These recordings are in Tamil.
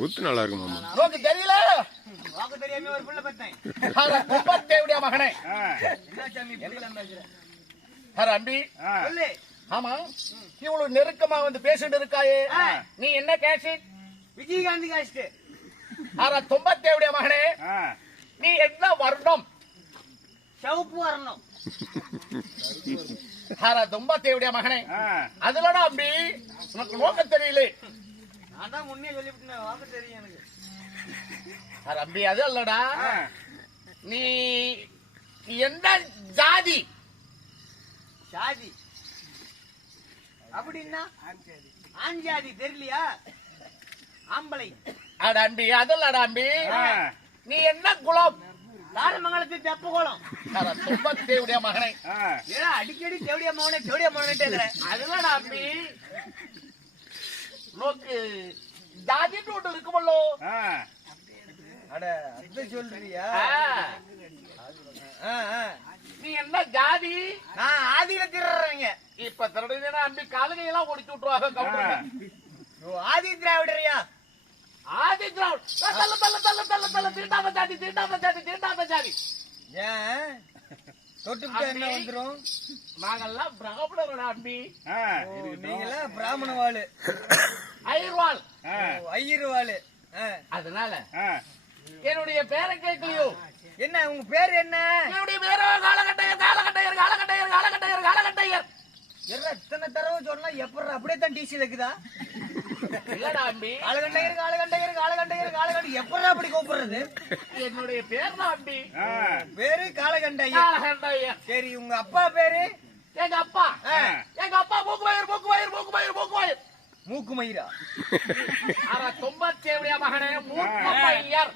ஊத்து நல்லா இருக்கு மாமா. நோக்கு தெரியல. வாக்கு தெரியாம ஒரு பிள்ளை கும்பத்தேவுடைய மகனே. அம்பி. சொல்லு. ஆமா. இவ்வளவு நெருக்கமா வந்து பேசிட்டு இருக்காயே. நீ என்ன கேசி? விஜயகாந்த் காஸ்ட் அர தும்பத்தேவுடைய மகனே. நீ என்ன வருடம் சிவப்பு வரணும். அர தும்பத்தேவுடைய மகனே. அதுலடா அம்பி உனக்கு நோக்க தெரியல. நான் தான் முன்னே சொல்லிவிட்டேன் வாக்கு தெரியும் எனக்கு. அம்பி அது அல்லடா. நீ எந்த ஜாதி? சாதி அப்படின்னா ஆண் ஜாதி தெரியலையா? ஆம்பளை. அட அம்பி அதல்லடா அம்பி. நீ என்ன குலம்? தாரமங்கலத்து தெப்ப கோலம் அர தும்பத்தேவுடைய மகனே ஏடா அடிக்கடி தேவடியா மகனே தேவடியா மகனே அதுலடா அம்பி நோக்கு ஜாதின்னு ஒன்று இருக்குமல்லோ அட அது சொல்றியா. நீ என்ன ஜாதி? நான் ஆதியில திருறேங்க இப்ப திருடுனா அம்பி காலுகையெல்லாம் ஒடிச்சு விட்டுருவாங்க ஆதி திராவிடரியா? ஆதி திராவிட் தள்ள தள்ள தள்ள தள்ள தள்ள தீண்டாம ஜாதி தீண்டாம ஜாதி தீண்டாம ஜாதி ஏன்? தொட்டுக்கிட்ட என்ன. வந்துரும்? நாங்கெல்லாம் பிராமணர்களா அம்பி நீங்களாம் பிராமண வாளு ஐர்வாள் ஓ, ஐயரு ஆ. அதனால என்னுடைய பேரை கேட்கலையோ? என்ன உங்க பேர் என்ன? என்னுடைய பேரோ காலகட்டையர் காலகட்டையர் காலகட்டையர் காலகட்டையர் காலகட்டையர். எர்ரா, இத்தனை தடவை சொன்னா எப்படா அப்படியே தான் டிசி இருக்குதா? இல்லடா அம்பி. காலகண்டையர் காலகண்டையர் காலகண்டையர் காலகண்டையர் எப்படா அப்படி கூப்பிடுறது? என்னுடைய பேர் தான் அம்பி பேரு காலகண்டையர் காலகட்டையர் சரி உங்க அப்பா பேரு? எங்க அப்பா. எங்க அப்பா மூக்கு வயிறு மூக்கு வயிறு மூக்கு வயிறு மூக்கு வயிறு மூக்கு மயிரா? அர தொம்பத்தேவடியா மகனே மூக்கு மயிர்.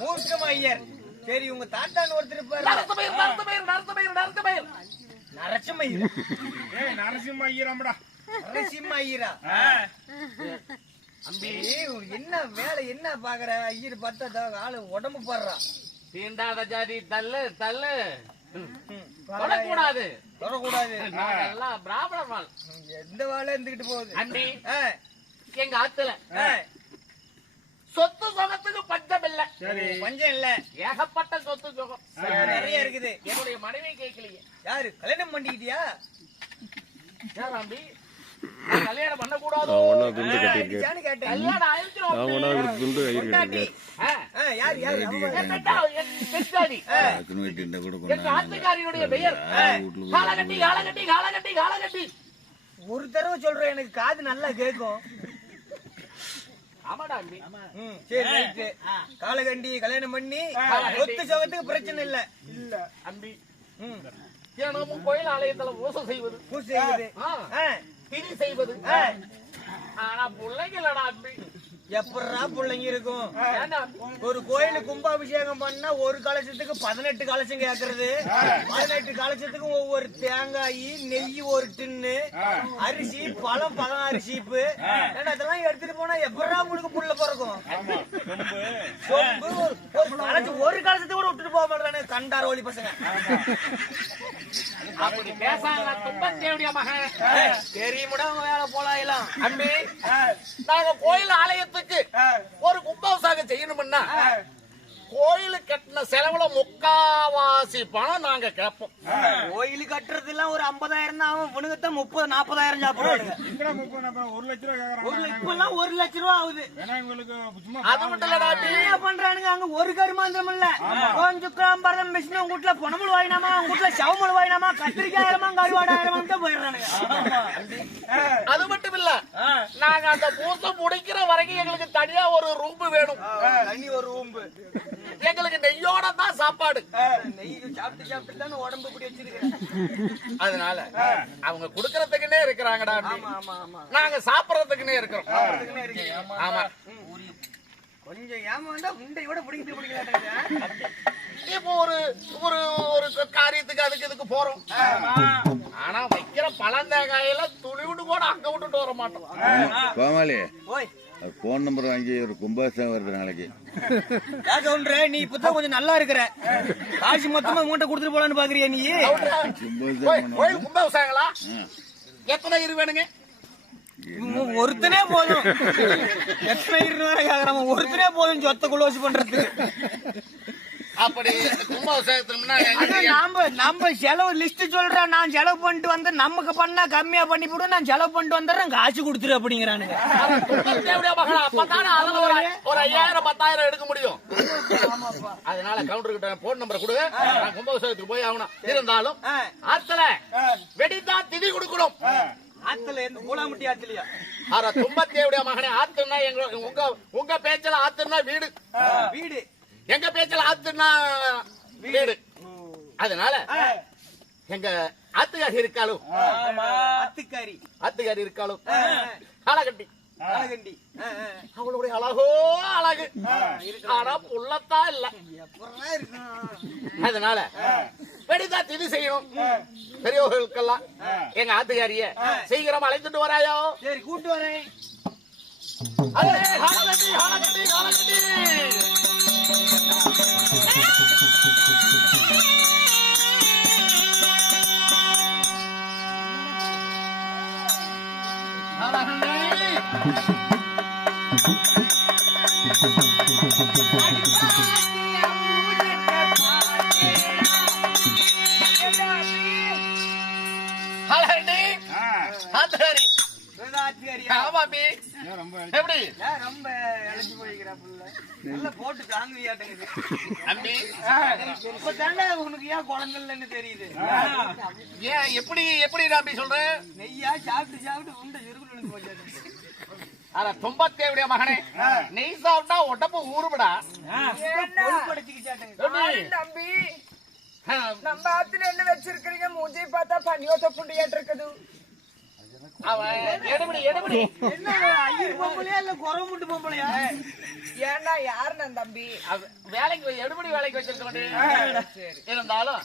மூக்கு மயிர். சரி உங்க தாத்தான்னு ஒருத்தர் இருப்பாரு. நரசு மயிர் நரசு மயிர் நரசு மயிர் நரசு மயிர். நரச்ச மயிர்? நரசிம்ம ஐயராமடா நரசிம்ம அம்பி என்ன வேலை என்ன பாக்குற? ஐயர் பார்த்தா ஆளு உடம்பு பாடுறா. தீண்டாத ஜாதி தள்ளு தள்ளு. தொடக்கூடாது. தொடக்கூடாது. எந்த வேலை இருந்துகிட்டு போகுது? அண்டி எங்க ஆத்துல. சொத்து சுகத்துக்கு பஞ்சம் இல்ல. பஞ்சம் இல்ல. ஏகப்பட்ட சொத்து சுகம். நிறைய இருக்குது. என்னுடைய மனைவி கேட்கலையே யாரு? கல்யாணம் பண்ணிக்கிட்டியா? கல்யாணம் பண்ண கூடாதோ துண்டு கல்யாணம் நான் துண்டு கயிறு யாரு என் ஒரு தடவை சொல்றேன் எனக்கு காது நல்லா கேட்கும் காலகண்டி கல்யாணம் பண்ணி காலகண்டி. சொத்து சுகத்துக்கு பிரச்சனை இல்ல. இல்ல அம்பி ம், தினமும் கோயில் ஆலயத்துல பூசை செய்வது. பூசை செய்யுது திதி செய்வது. ஆனா பிள்ளைங்களடா அம்பி எப்படிடா பிள்ளைங்க இருக்கும்? ஏன்டா ஒரு கோயிலுக்கு கும்பாபிஷேகம் பண்ணா ஒரு கலசத்துக்கு பதினெட்டு கலசம் கேக்குறது. பதினெட்டு கலசத்துக்கு ஒவ்வொரு தேங்காய் நெய் ஒரு டின்னு அரிசி பழம் பதினாறு சீப்பு ஏன்னா இதெல்லாம் எடுத்துட்டு போனா எப்படா உங்களுக்கு புள்ள பிறக்கும்? ஒரு- கலசத்தை கூட விட்டுட்டு போக மாட்டானே கண்டார ஒளி பசங்க அப்படி பேசாத துன்பத்தேவடிய மகன். தெரியுமுடா வேலை போலாம் அம்பி நாங்க கோயில் ஆலயத்துக்கு ஒரு கும்பாபிஷேகம் செய்யணும்னா கோயில் கட்டின செலவுல முக்காவாசி பணம் நாங்க கேட்போம். கோயில் கட்டுறது எல்லாம் ஒரு ஐம்பதாயிரம் தான் ஆகும். இவனுக்கு முப்பது நாற்பதாயிரம் சாப்பிடுவாங்க ஒரு லட்ச ரூபா கேக்குறான் ஒரு இப்ப எல்லாம் ஒரு லட்சம் ரூபா ஆகுது. அது மட்டும் இல்லடா அம்பி என்ன பண்றானுங்க? அங்க ஒரு கருமாந்திரம் இல்ல. கொஞ்சம் கிராம்பரம் மிஷின் உங்க வீட்டுல பொணமுள் வாங்கினாமா? உங்க வீட்டுல சவமுள் வாங்கினாமா? கத்திரிக்காய் ஆயிரமா? கருவாடாயிரமா தான் போயிடுறானுங்க. அது மட்டும் இல்ல நாங்க அந்த பூசை முடிக்கிற வரைக்கும் எங்களுக்கு தனியா ஒரு ரூம் வேணும். தண்ணி ஒரு ரூம்பு எங்களுக்கு நெய்யோட தான் சாப்பாடு நெய் சாப்பிட்டு சாப்பிட்டு தானே உடம்பு இப்படி வச்சிருக்கேன் அதனால அவங்க குடுக்கறதுக்குன்னே இருக்கிறாங்கடா அம்பி. ஆமா ஆமா ஆமா. நாங்க சாப்பிடறதுக்குன்னே இருக்கிறோம். ஆமா. கொஞ்சம் ஏமாந்தா உண்டையோட பிடிக்கிட்டு பிடிக்கலாட்டாங்க இப்போ ஒரு ஒரு ஒரு காரியத்துக்கு அதுக்கு இதுக்கு போறோம். ஆனா வைக்கிற பழந்தேங்காயில துளி விட்டு கூட அங்க விட்டுட்டு வர மாட்டோம். கோமாளி. ஓய். போன் நம்பர் வாங்கி ஒரு கும்பாசம் வருது நாளைக்கு. கவுண்டரே நீ இப்பதான் கொஞ்சம் நல்லா இருக்கிற. காசு மொத்தமா மூட்டை கொடுத்துட்டு போலான்னு பாக்குறியா நீ? கும்பாபிஷேகங்களா? எத்தனை இரு வேணுங்க? ஒருத்தனே போதும். எத்தனை கேக்குறான்? ஒருத்தனே போதும் சொத்த குளோசி பண்றதுக்கு. அப்படி கும்பாபிஷேகத்துக்கு நாம நம்ம செலவு லிஸ்ட் சொல்றேன் நான் செலவு பண்ணிட்டு வந்து நமக்கு பண்ணா கம்மியா பண்ணி போடு நான் செலவு பண்ணிட்டு வந்துடுறேன் காசு கொடுத்துரு அப்படிங்கிறானுங்க? அப்பதானே அதுல ஒரு ஒரு ஐயாயிரம் பத்தாயிரம் எடுக்க முடியும். அதனால கவுண்டர் கிட்ட போன் நம்பர் கொடு. நான் கும்பாபிஷேகத்துக்கு போய் ஆகணும். இருந்தாலும். ஆத்துல வெடித்தா திதி கொடுக்கணும். ஆத்துல எந்த கூலாமுட்டி ஆத்துலயா? ஆற தும்பத்தேவுடைய மகனே ஆத்துனா எங்க உங்க உங்க பேச்சுல ஆத்துனா வீடு. வீடு. எங்க பேச்சுல ஆத்துனா வீடு. அதனால எங்க ஆத்துக்காரி இருக்காளும் அத்துக்காரி ஆத்துக்காரி. இருக்காளும் காலகட்டி அழகண்டி. அவளுடைய அழகோ அழகு. ஆனா புள்ளத்தா இல்ல? அதனால வெடிதா திதி செய்யணும். பெரியவர்களுக்கெல்லாம் எங்க ஆத்துக்காரிய சீக்கிரம் அழைத்துட்டு வராயோ? சரி கூட்டு வரேன். அடே, காலகட்டி போட்டு தாங்குவியாட்டங்குது. இப்ப தாண்டா உனக்கு ஏன் குழந்தை இல்லைன்னு தெரியுது ஏன் எப்படி எப்படி சொல்றேன்? நெய்யா சாப்பிட்டு சாப்பிட்டு உண்டை விழுந்து போச்சாரு அட தும்பத்தேவுடைய மகனே. நெய் சாப்பிட்டா உடம்பு ஊறுபடா? தம்பி நம்ம ஆத்துல என்ன வச்சிருக்கீங்க மூஞ்சி பார்த்தா பனியோத்த புண்டியாட்டு இருக்குது அவன் எடுபடி எடுபடி என்ன ஐயர் பொம்பளையா இல்ல குறவு முட்டு பொம்பளையா ஏன்னா யாருண்ணா தம்பி அவ வேலைக்கு எடுபடி வேலைக்கு வச்சிருக்க இருந்தாலும்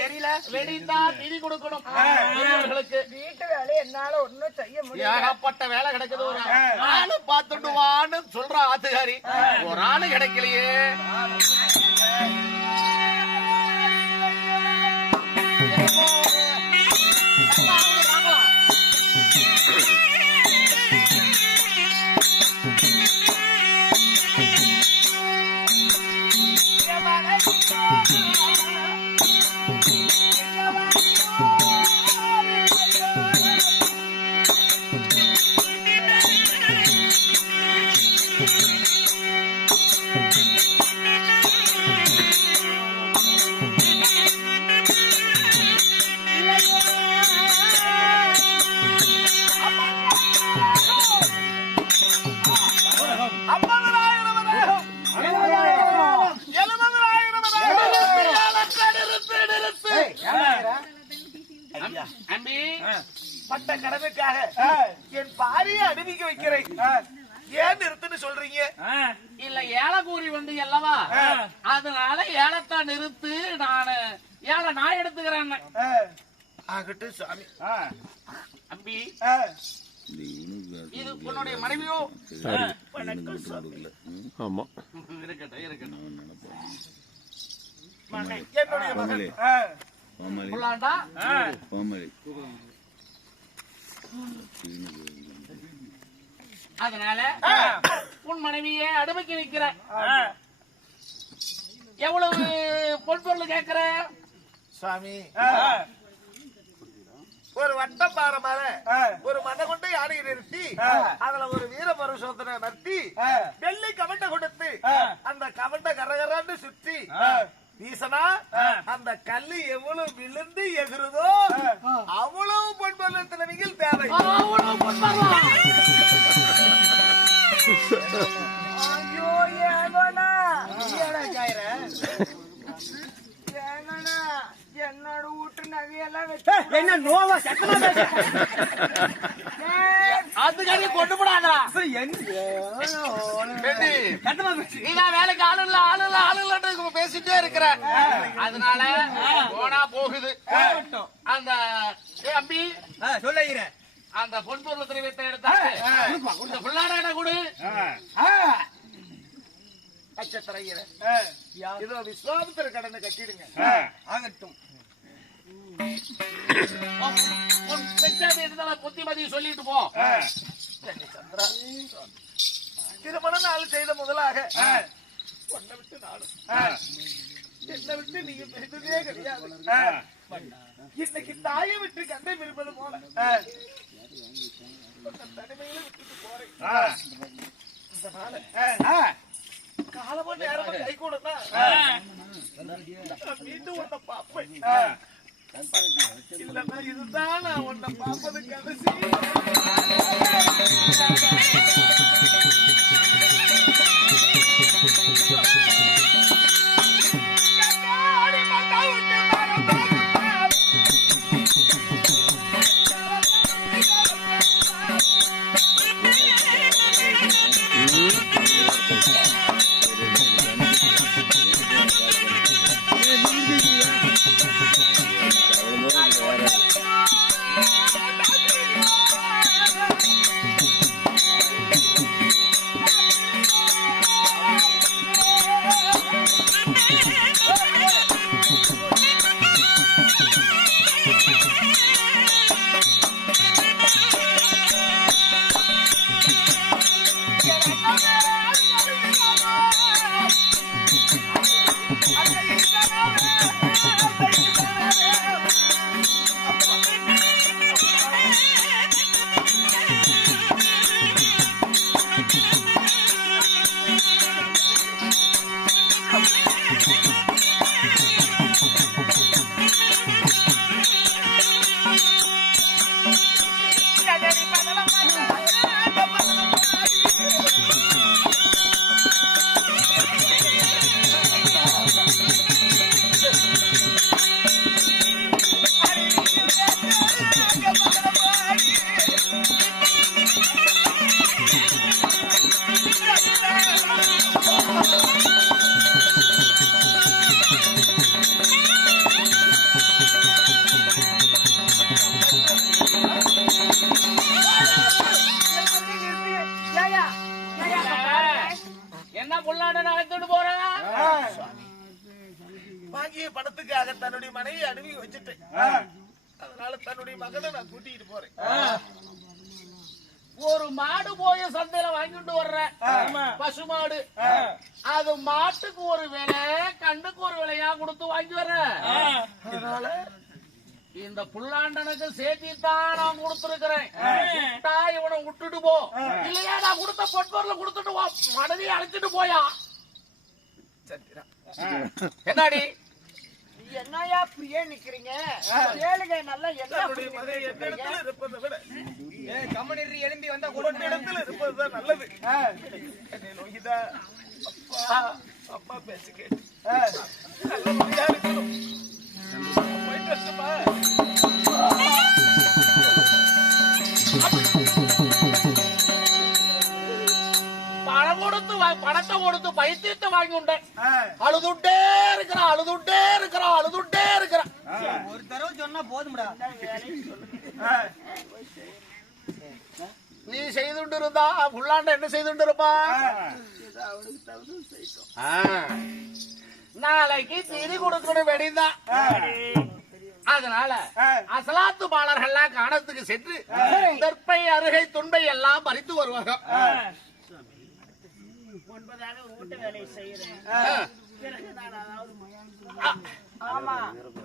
தெரியல. வெடித்தா திதி கொடுக்கணும். வீட்டு வேலையை என்னால ஒண்ணும் செய்ய முடியல. ஏகப்பட்ட வேலை கிடைக்குது ஒரு ஆளு. பார்த்துட்டு வான்னு சொல்ற ஆத்துக்காரி. ஒரு ஆளு கிடைக்கலையே. பட்ட கடமைக்காக என் பாரியை அனுப்பிக்க வைக்கிறேன். ஏன் நிறுத்துன்னு சொல்றீங்க? இல்ல ஏலக்கூறி வந்து அல்லவா? அதனால ஏலத்தை நிறுத்து நானு ஏல நான் எடுத்துக்கிறேன் ஆகட்டும் சாமி அம்பி இது உன்னுடைய மனைவியோ? ஆமா. இருக்கட்டும் இருக்கட்டும். என்னுடைய மகன். அதனால உன் மனைவியே அடுமைக்கு வைக்கிற எவ்வளவு பொன் பொருள் கேட்கிற? சாமி. ஒரு வட்டப்பாறை மேல ஒரு மத கொண்டு யானை நிறுத்தி அதுல ஒரு வீர பருஷோத்தனை நடத்தி வெள்ளி கவண்ட கொடுத்து அந்த கவண்ட கரகரன்னு சுத்தி வீசனா? அந்த கல்லு எவ்வளவு விழுந்து எகுறுதோ அவ்வளவு திறமைகள் தேவை அவ்வளவு பொன் என்னோட ஊற்று நகையெல்லாம் வச்சு என்ன நோவா சத்தமா அதுக்காக கொண்டு போடாதா. வேலைக்கு ஆளு இல்ல ஆளு இல்ல ஆளு இல்ல பேசிட்டே இருக்கிற. அதனால போனா போகுது. அந்த அம்பி சொல்லுகிறேன் அந்த பொன்பொருள் திரைவத்தை எடுத்தாங்க பிள்ளாடாட கொடு. நட்சத்திர இதோ விஸ்வாமித்திர கடனை கட்டிடுங்க. ஆகட்டும். புத்திமதி சொல்லிட்டு போ திருமண நாள் செய்த முதலாக உன்னை விட்டு நானும் என்னை விட்டு நீங்க கிடையாது இன்னைக்கு தாயை விட்டு கண்டை விரும்பது போல தனிமையில விட்டுட்டு போறேன் அதனால நேரமும் கை நான் மீண்டும் உன்னை பார்ப்பேன். இல்லன்னா இதுதான் நான் உன்னை பார்ப்பது கடைசி மனைவி அனுப்பி வச்சுட்டேன். அதனால தன்னுடைய மகனை நான் கூட்டிட்டு போறேன். ஒரு மாடு போய் சந்தையில வாங்கிட்டு வர்ற பசு மாடு அது மாட்டுக்கு ஒரு விலை கண்ணுக்கு ஒரு விலையா கொடுத்து வாங்கி வர்ற அதனால இந்த புல்லாண்டனுக்கு சேர்த்தி தான் நான் கொடுத்துருக்கிறேன். விட்டா இவனை விட்டுட்டு போ. இல்லையா நான் கொடுத்த பொற்பொருளை கொடுத்துட்டு போ. மனைவி அழைச்சிட்டு போயா. சந்திரா. என்னடி? என்னையா பிரியே நிக்கிறீங்க? கேளுங்க நல்லா என்ன இருப்பதை விட. ஏ கம்மனின்றி எழும்பி வந்தா கொடுங்க இடத்துல இருப்பதுதான் நல்லது. நோக்கிதா அப்பா அப்பா பேச்சு கேட்டு. நல்லபடியா இருக்கணும். போயிட்டு வரட்டுமா? பணம் கொடுத்து வா- பணத்தை கொடுத்து பைத்தியத்தை வாங்கி உண்டேன் அழுதுட்டே இருக்கிறான் அழுதுட்டே சொன்னா போதும்டா. நீ செய்துட்டு இருந்தா புல்லாண்ட என்ன செய்துட்டு இருப்பா. நாளைக்கு திரி கொடுக்கணும் வெடிதான் அதனால அசலாத்து பாலர்கள்லாம் காணத்துக்கு சென்று தெற்பை அருகை துன்பை எல்லாம் பறித்து வருவாங்க.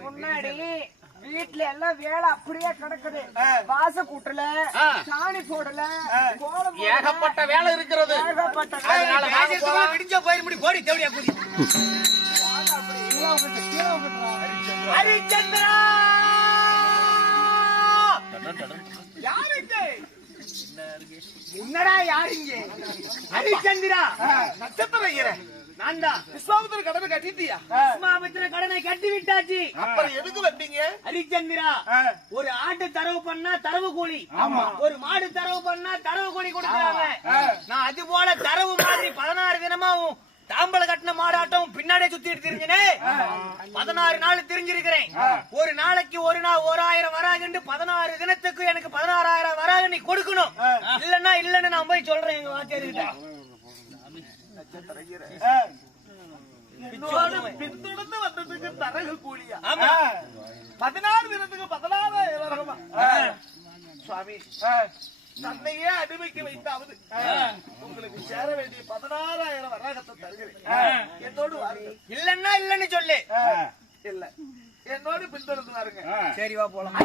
முன்னாடி வீட்ல எல்லாம் வேலை அப்படியே கிடக்குது. வாச கூட்டல. சாணி போடல. ஏகப்பட்ட வேலை இருக்கிறது. விடிஞ்சா போயிட முடி போடி தேவடியா. ஹரிச்சந்திரா! யாருங்க என்னடா யாருங்க ஹரிச்சந்திரா! நட்சத்திர ஐயரே, நான் தான் விஸ்வாமித்திர கடனை கட்டிட்டியா விஸ்வாமித்திர கடனை கட்டி விட்டாச்சு அப்புறம் எதுக்கு வந்தீங்க? ஹரிச்சந்திரா ஒரு ஆட்டு தரவு பண்ணா தரவு கூலி. ஒரு மாடு தரவு பண்ணா தரவு கூலி கொடுக்குறாங்க. நான் அது போல தரவு மாதிரி பதினாறு தினமாவும் தாம்பல கட்டின மாடாட்டம் பின்னாடியே சுத்திட்டு திரிஞ்சனே பதினாறு நாள் தெரிஞ்சிருக்கிறேன். ஒரு நாளைக்கு ஒரு நாள் ஒரு ஆயிரம் வராகண்டு பதினாறு தினத்துக்கு எனக்கு பதினாறாயிரம் வராக நீ கொடுக்கணும். இல்லன்னா இல்லன்னு நான் போய் சொல்றேன் எங்க வாத்தியார்கிட்ட. பின்தொடர்ந்து வந்ததுக்கு தரகு கூலியா பதினாறு தினத்துக்கு பதினாறாயிரம் ரகமா சுவாமி தன்னையே அடிமைக்கு வைத்தாவது உங்களுக்கு சேர வேண்டிய பதினாறாயிரம் வராகத்தை தருகிறேன் என்னோடு வாருங்கள் இல்லன்னா இல்லன்னு சொல்லு இல்ல என்னோடு பின்தொடர்ந்து வாருங்க சரி வா போலாம்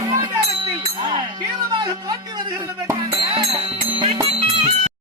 வருகிறது